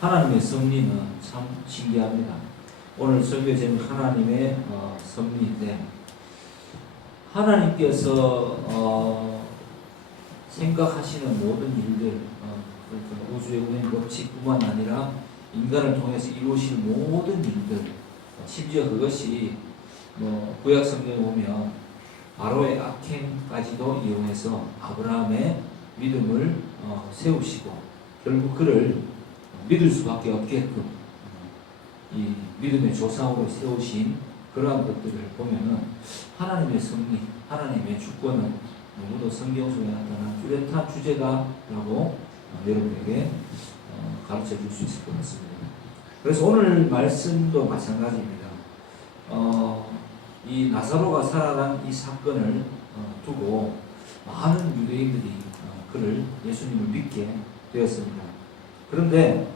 하나님의 섭리는 참 신기합니다. 오늘 설교 제목 하나님의 섭리인데, 하나님께서 생각하시는 모든 일들, 그러니까 우주의 운행 법칙뿐만 아니라 인간을 통해서 이루어질 모든 일들, 심지어 그것이 구약 성경에 보면 바로의 악행까지도 이용해서 아브라함의 믿음을 세우시고 결국 그를 믿을 수밖에 없게끔 이 믿음의 조상으로 세우신 그러한 것들을 보면은 하나님의 섭리, 하나님의 주권은 너무도 성경 속에 나타난 뚜렷한 주제다라고 여러분에게 가르쳐 줄 수 있을 것 같습니다. 그래서 오늘 말씀도 마찬가지입니다. 이 나사로가 살아난 이 사건을 두고 많은 유대인들이 그를 예수님을 믿게 되었습니다. 그런데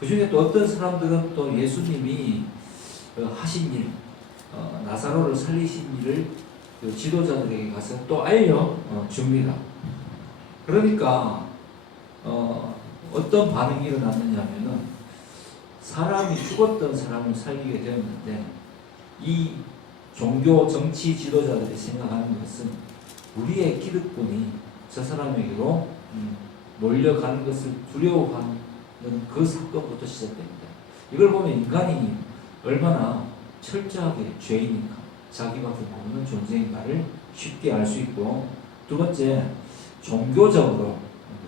그 중에 또 어떤 사람들은 또 예수님이 하신 일, 나사로를 살리신 일을 그 지도자들에게 가서 또 알려줍니다. 그러니까 어떤 반응이 일어났느냐면은 사람이 죽었던 사람을 살리게 되었는데 이 종교 정치 지도자들이 생각하는 것은 우리의 기득권이 저 사람에게로 몰려가는 것을 두려워하는 그 사건부터 시작됩니다. 이걸 보면 인간이 얼마나 철저하게 죄인인가, 자기밖에 모르는 존재인가를 쉽게 알 수 있고, 두 번째, 종교적으로,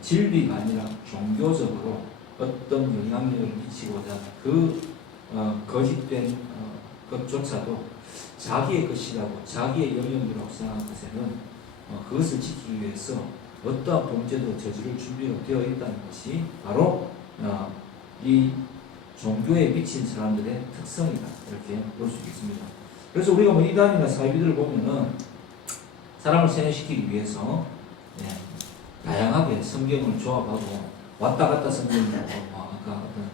진리가 아니라 종교적으로 어떤 영향력을 미치고자 그 거짓된 것조차도 자기의 것이라고, 자기의 영역이라고 생각한 것에는 그것을 지키기 위해서 어떠한 범죄도 저지를 준비가 되어 있다는 것이 바로 이 종교에 미친 사람들의 특성이다, 이렇게 볼 수 있습니다. 그래서 우리가 이단이나 사이비들을 보면은 사람을 세뇌시키기 위해서 다양하게 성경을 조합하고 왔다 갔다 성경이라고 아까 어떤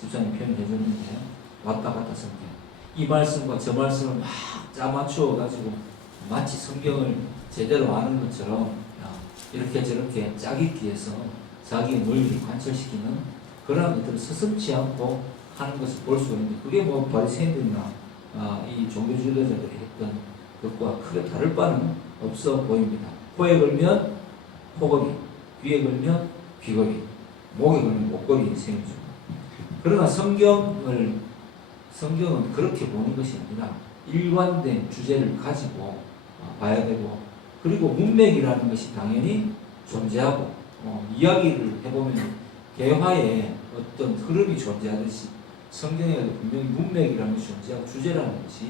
집사님 표현해줬는데, 왔다 갔다 성경, 이 말씀과 저 말씀을 막 짜맞추어 가지고 마치 성경을 제대로 아는 것처럼 이렇게 저렇게 짜깁기 위해서 자기의 논리를 관철시키는 그런 것들을 서슴지 않고 하는 것을 볼 수가 있는데, 그게 바리새인들이나 이 종교 지도자들이 했던 것과 크게 다를 바는 없어 보입니다. 코에 걸면 코걸이, 귀에 걸면 귀걸이, 목에 걸면 목걸이 셈이죠. 그러나 성경은 그렇게 보는 것이 아니라 일관된 주제를 가지고 봐야 되고, 그리고 문맥이라는 것이 당연히 존재하고, 이야기를 해보면 대화에 어떤 흐름이 존재하듯이 성경에도 분명히 문맥이라는 것이 존재하고 주제라는 것이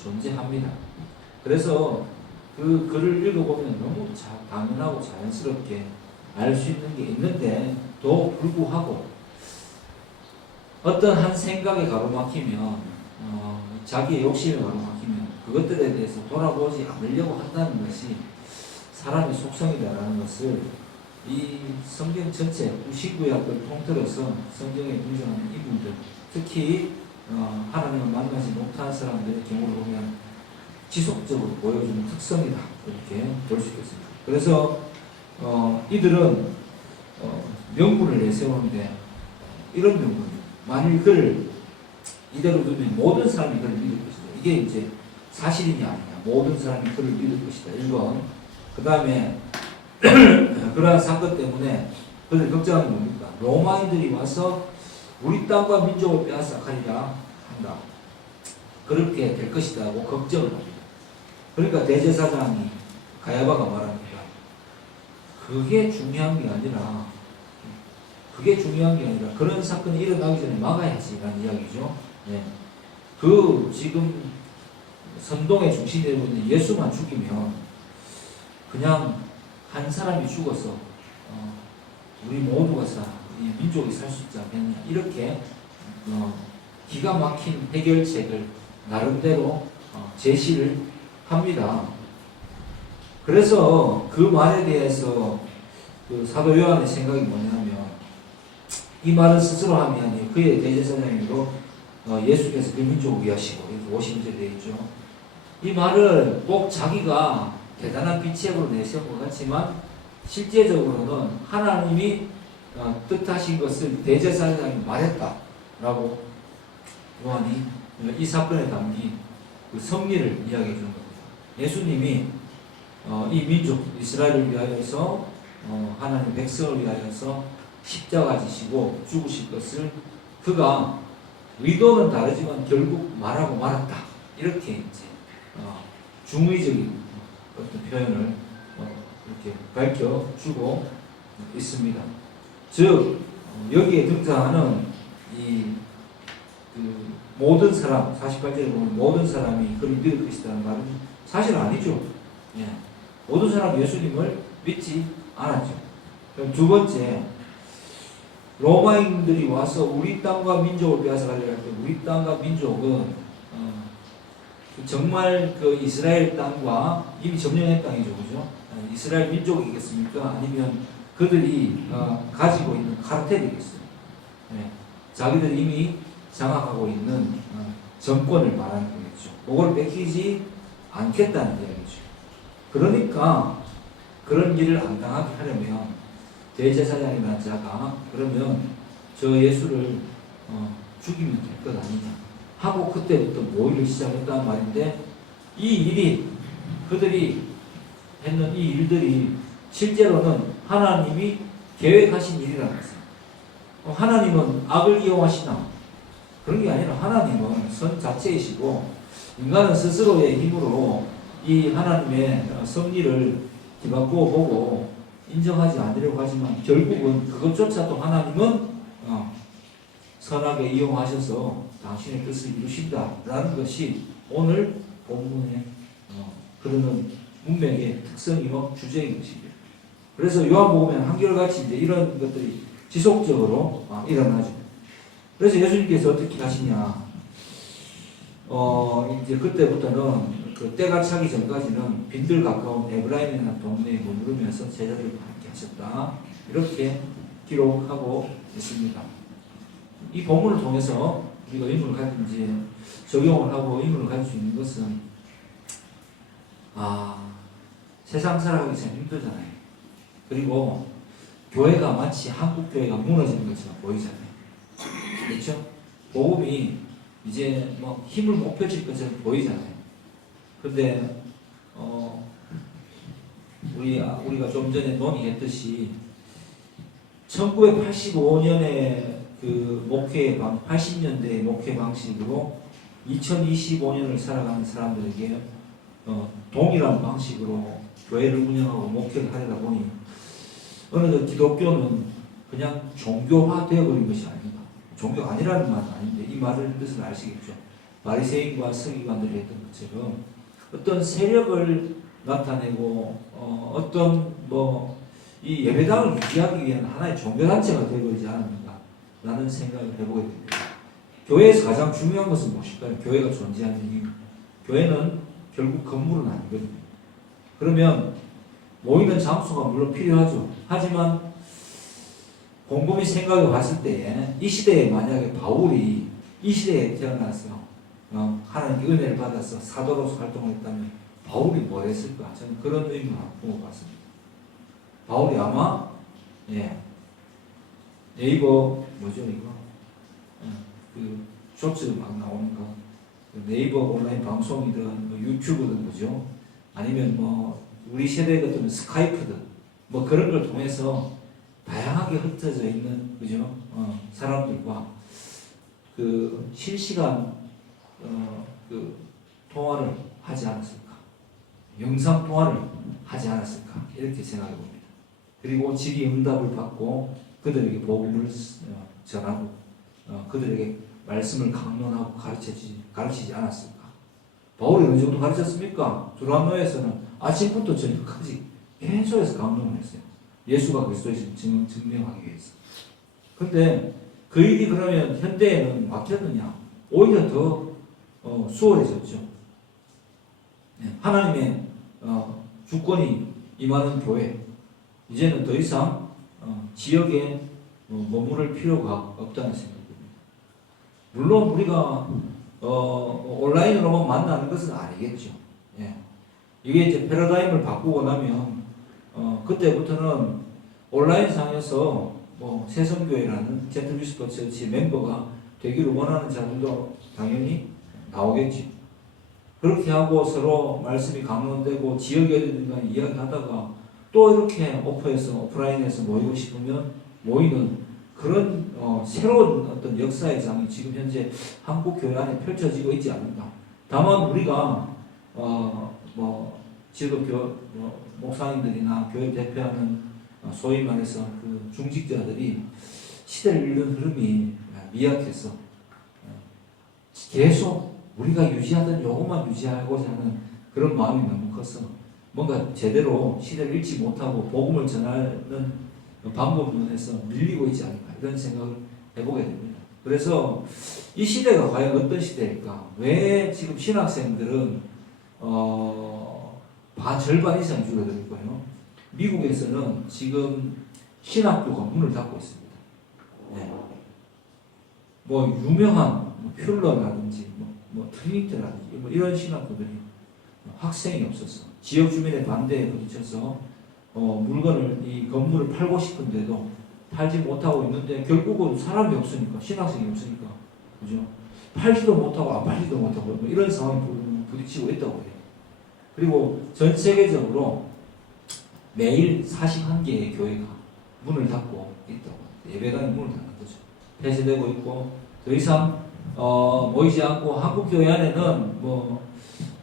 존재합니다. 그래서 그 글을 읽어보면 너무 당연하고 자연스럽게 알 수 있는 게 있는데도 불구하고 어떤 한 생각에 가로막히면, 자기의 욕심에 가로막히면 그것들에 대해서 돌아보지 않으려고 한다는 것이 사람의 속성이다라는 것을 이 성경 전체 99약을 통틀어서 성경에 등장하는 이분들, 특히 하나님을 만나지 못한 사람들의 경우를 보면 지속적으로 보여주는 특성이다, 이렇게 볼 수 있겠습니다. 그래서 이들은 명분을 내세우는데, 이런 명분, 만일 그를 이대로 두면 모든 사람이 그를 믿을 것이다. 이게 이제 사실이냐 아니냐, 모든 사람이 그를 믿을 것이다, 1번. 그 다음에 그러한 사건 때문에 그들이 걱정하는 겁니까? 로마인들이 와서 우리 땅과 민족을 빼앗아가리라 한다, 그렇게 될 것이다고 걱정을 합니다. 그러니까 대제사장이 가야바가 말합니다. 그게 중요한 게 아니라 그런 사건이 일어나기 전에 막아야지라는 이야기죠. 그 지금 선동의 중심이 되고 있는 예수만 죽이면 그냥 한 사람이 죽어서 우리 모두가 이 민족이 살 수 있지 않겠냐, 이렇게 기가 막힌 해결책을 나름대로 제시를 합니다. 그래서 그 말에 대해서 그 사도 요한의 생각이 뭐냐면, 이 말은 스스로 함이 아니에요. 그의 대제사장으로 예수께서 그 민족을 위하시고, 이렇게 50절 되어 있죠. 이 말을 꼭 자기가 대단한 비책으로 내세운 것 같지만 실제적으로는 하나님이 뜻하신 것을 대제사장이 말했다라고 요한이 이 사건에 담긴 그 섭리를 이야기해 주는 겁니다. 예수님이 이 민족 이스라엘을 위하여서 하나님 백성을 위하여서 십자가 지시고 죽으실 것을 그가 의도는 다르지만 결국 말하고 말았다. 이렇게 이제 중의적인 어떤 표현을 이렇게 밝혀주고 있습니다. 즉 여기에 등장하는 그 모든 사람 48절에 보면 모든 사람이 그를 믿을 것이라는 말은 사실 아니죠. 예. 모든 사람 예수님을 믿지 않았죠. 그럼 두 번째, 로마인들이 와서 우리 땅과 민족을 빼앗아가려고 할 때 우리 땅과 민족은 정말 그 이스라엘 땅과 이미 점령한 땅이죠, 그죠? 이스라엘 민족이겠습니까? 아니면 그들이 가지고 있는 카르텔이겠어요. 네. 자기들이 이미 장악하고 있는 정권을 말하는 거겠죠. 그걸 뺏기지 않겠다는 이야기죠. 그러니까 그런 일을 안 당하게 하려면 대제사장이라는 자가 그러면 저 예수를 죽이면 될 것 아니냐 하고 그때부터 모의를 시작했다는 말인데, 이 일이 그들이 했는 이 일들이 실제로는 하나님이 계획하신 일이라는 것입니다. 하나님은 악을 이용하시나? 그런 게 아니라 하나님은 선 자체이시고 인간은 스스로의 힘으로 이 하나님의 섭리를 뒤바꾸어 보고 인정하지 않으려고 하지만 결국은 그것조차도 하나님은 선하게 이용하셔서 당신의 뜻을 이루신다라는 것이 오늘 본문의 그러는 문맥의 특성이며 주제인 것입니다. 그래서 요한복음에는 한결같이 이제 이런 것들이 지속적으로 일어나죠. 그래서 예수님께서 어떻게 하시냐? 이제 그때부터는 그 때가 차기 전까지는 빈들 가까운 에브라임이라는 동네에 머무르면서 제자들과 함께 하셨다. 이렇게 기록하고 있습니다. 이 본문을 통해서 우리가 의문을 가진지 적용을 하고 의문을 가질 수 있는 것은 세상 살아가기 참 힘들잖아요. 그리고 교회가 마치 한국 교회가 무너지는 것처럼 보이잖아요. 그렇죠? 복음이 이제 뭐 힘을 못 펼칠 것처럼 보이잖아요. 근데 우리가 좀 전에 논의했듯이 1985년에 그 목회 80년대의 목회 방식으로 2025년을 살아가는 사람들에게 동일한 방식으로 교회를 운영하고 목회를 하려다 보니 어느 기독교는 그냥 종교화되어 버린 것이 아닌가. 종교가 아니라는 말은 아닌데 이 말을 뜻을 아시겠죠. 바리새인과 서기관들이 했던 것처럼 어떤 세력을 나타내고 어떤 이 예배당을 유지하기 위한 하나의 종교단체가 되어버리지 않았는가 라는 생각을 해보게 됩니다. 교회에서 가장 중요한 것은 무엇일까요? 교회가 존재하는 이유. 교회는 결국 건물은 아니거든요. 그러면 모이는 장소가 물론 필요하죠. 하지만 곰곰이 생각해 봤을 때에 이 시대에 만약에 바울이 이 시대에 태어나서 하나님의 은혜를 받아서 사도로서 활동을 했다면 바울이 뭘 했을까? 저는 그런 의미를 보고 봤습니다. 바울이 아마 네이버 뭐죠 이거 그 쇼츠 막 나오는 거 네이버 온라인 방송이든 뭐 유튜브든 뭐죠, 아니면 우리 세대 같은 스카이프든 그런 걸 통해서 다양하게 흩어져 있는 그죠 사람들과 그 실시간 그 통화를 하지 않았을까, 영상 통화를 하지 않았을까 이렇게 생각해 봅니다. 그리고 질의응답을 받고 그들에게 복음을 전하고 그들에게 말씀을 강론하고 가르치지 않았을까. 바울이 어느 정도 가르쳤습니까? 두란노에서는 아침부터 저녁까지 계속해서 강론을 했어요. 예수가 그리스도이신 증명하기 위해서. 그런데 그 일이 그러면 현대에는 막혔느냐? 오히려 더 수월해졌죠. 하나님의 주권이 임하는 교회, 이제는 더 이상 지역에 머무를 필요가 없다는 생각입니다. 물론 우리가 온라인으로만 만나는 것은 아니겠죠. 이게 이제 패러다임을 바꾸고 나면 그때부터는 온라인상에서 뭐 새성교회라는 젠틀 위스퍼 처치 멤버가 되기를 원하는 자들도 당연히 나오겠지. 그렇게 하고 서로 말씀이 강론되고 지역에 어디든가 이야기하다가 또 이렇게 오프라인에서 모이고 싶으면 모이는 그런 새로운 어떤 역사의 장이 지금 현재 한국 교회 안에 펼쳐지고 있지 않는가. 다만 우리가 뭐 지도교 목사님들이나 교회 대표하는 소위 말해서 그 중직자들이 시대를 읽는 흐름이 미약해서 계속 우리가 유지하던 요것만 유지하고자 하는 그런 마음이 너무 커서 뭔가 제대로 시대를 읽지 못하고 복음을 전하는 방법론에서 밀리고 있지 않을까 이런 생각을 해보게 됩니다. 그래서 이 시대가 과연 어떤 시대일까? 왜 지금 신학생들은 절반 이상 줄어들고요. 미국에서는 지금 신학교가 문을 닫고 있습니다. 네. 뭐 유명한 퓰러라든지 뭐 트리니티라든지 뭐 이런 신학교들이 학생이 없어서 지역 주민의 반대에 부딪혀서 물건을 이 건물을 팔고 싶은데도 팔지 못하고 있는데 결국은 사람이 없으니까 신학생이 없으니까 그죠? 팔지도 못하고 안 팔지도 못하고 뭐 이런 상황이 부딪히고 있다고 해요. 그리고 전 세계적으로 매일 41개의 교회가 문을 닫고 있다고 예배당이 문을 닫는 거죠. 폐쇄되고 있고 더 이상 모이지 않고 한국 교회 안에는 뭐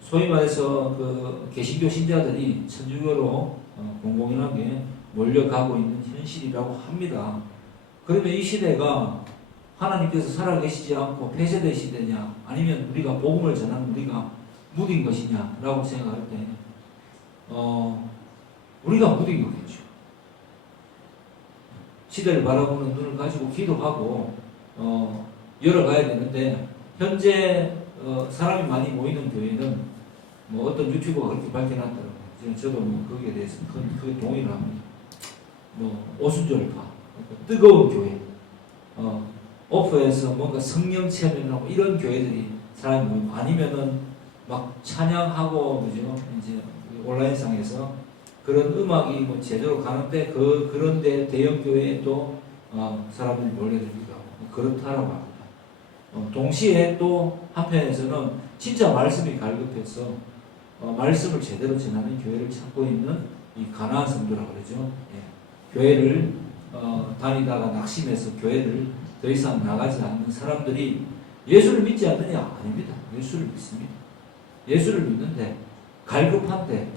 소위 말해서 그 개신교 신자들이 천주교로 공공연하게 몰려가고 있는 현실이라고 합니다. 그러면 이 시대가 하나님께서 살아계시지 않고 폐쇄된 시대냐 아니면 우리가 복음을 전하는 우리가 무딘 것이냐라고 생각할 때 우리가 무딘 거겠죠. 시대를 바라보는 눈을 가지고 기도하고 열어가야 되는데 현재 사람이 많이 모이는 교회는 뭐 어떤 유튜버가 그렇게 밝혀놨더라고요. 저도 뭐 거기에 대해서 크게 동의를 합니다. 뭐 오순절파, 뜨거운 교회, 오프에서 뭔가 성령 체험하고 이런 교회들이 사람이 모이고 아니면은 막 찬양하고 그죠? 이제 온라인상에서 그런 음악이 뭐 제대로 가는데 그런데 대형 교회에 또 사람들이 몰려들기도 하고 그렇다라고 합니다. 동시에 또 한편에서는 진짜 말씀이 갈급해서 말씀을 제대로 전하는 교회를 찾고 있는 이 가나안 성도라고 그러죠. 예. 교회를 다니다가 낙심해서 교회를 더 이상 나가지 않는 사람들이 예수를 믿지 않느냐? 아닙니다. 예수를 믿습니다. 예수를 믿는데 갈급한데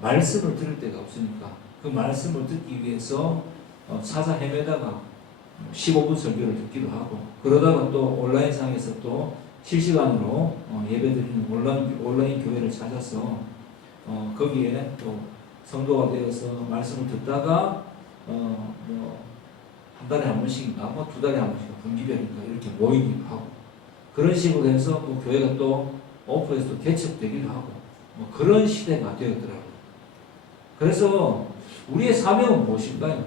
말씀을 들을 데가 없으니까 그 말씀을 듣기 위해서 찾아 헤매다가 15분 설교를 듣기도 하고 그러다가 또 온라인상에서 또 실시간으로 예배드리는 온라인 교회를 찾아서 거기에 또 성도가 되어서 말씀을 듣다가 뭐 한 달에 한 번씩인가 뭐 두 달에 한 번씩인가 분기별인가 이렇게 모이기도 하고 그런 식으로 해서 뭐 교회가 또 오프에서 또 개척되기도 하고 뭐 그런 시대가 되었더라고요. 그래서 우리의 사명은 무엇일까요?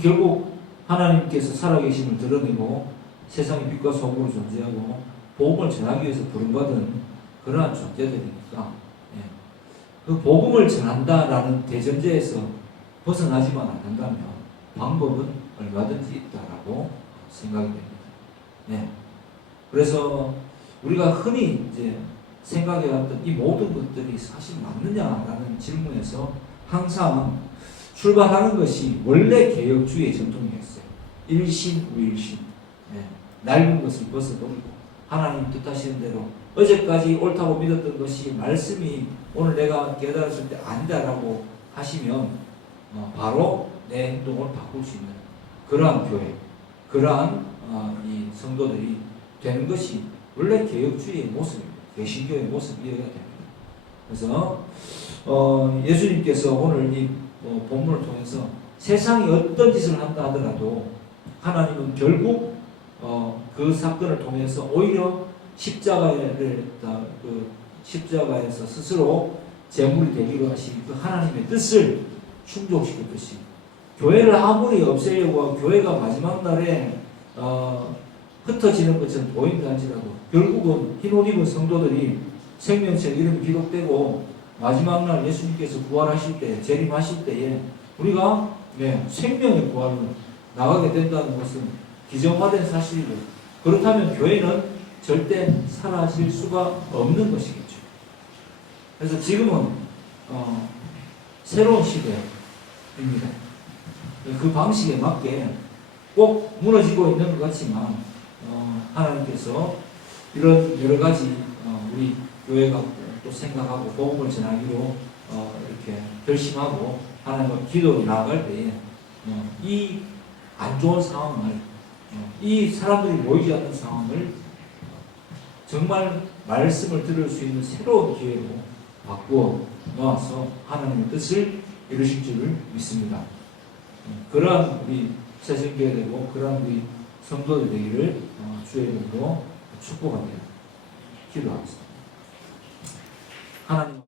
결국 하나님께서 살아계심을 드러내고 세상의 빛과 소금으로 존재하고 복음을 전하기 위해서 부름받은 그러한 존재들이니까 그 복음을 전한다라는 대전제에서 벗어나지만 않는다면 방법은 얼마든지 있다라고 생각이 됩니다. 그래서 우리가 흔히 이제 생각해왔던 이 모든 것들이 사실 맞느냐라는 질문에서 항상 출발하는 것이 원래 개혁주의의 전통이었어요. 일신, 우일신. 낡은 것을 벗어버리고 하나님 뜻하시는 대로 어제까지 옳다고 믿었던 것이 말씀이 오늘 내가 깨달았을 때 아니다라고 하시면 바로 내 행동을 바꿀 수 있는 그러한 교회, 그러한 이 성도들이 되는 것이 원래 개혁주의의 모습입니다. 개신교의 모습이어야 됩니다. 그래서 예수님께서 오늘 이 본문을 통해서 세상이 어떤 짓을 한다 하더라도 하나님은 결국 그 사건을 통해서 오히려 십자가에서 스스로 제물이 되기로 하신 그 하나님의 뜻을 충족시킬 것이 교회를 아무리 없애려고 하고 교회가 마지막 날에 흩어지는 것처럼 보인다 할지라도 결국은 흰옷 입은 성도들이 생명책 이름이 기록되고 마지막 날 예수님께서 부활하실 때 재림하실 때에 우리가 생명의 구하러 나가게 된다는 것은 기정화된 사실이고, 그렇다면 교회는 절대 사라질 수가 없는 것이겠죠. 그래서 지금은 새로운 시대입니다. 그 방식에 맞게 꼭 무너지고 있는 것 같지만 하나님께서 이런 여러 가지 우리 교회가 또 생각하고 복음을 전하기로 이렇게 결심하고 하나님과 기도로 나아갈 때에 이 안 좋은 상황을, 이 사람들이 모이지 않는 상황을 정말 말씀을 들을 수 있는 새로운 기회로 바꾸어 놓아서 하나님의 뜻을 이루실 줄을 믿습니다. 그러한 우리 새신교회 되고 그러한 우리 성도들 되기를 주의 이름으로 축복합니다. 기도하겠습니다. 하나님.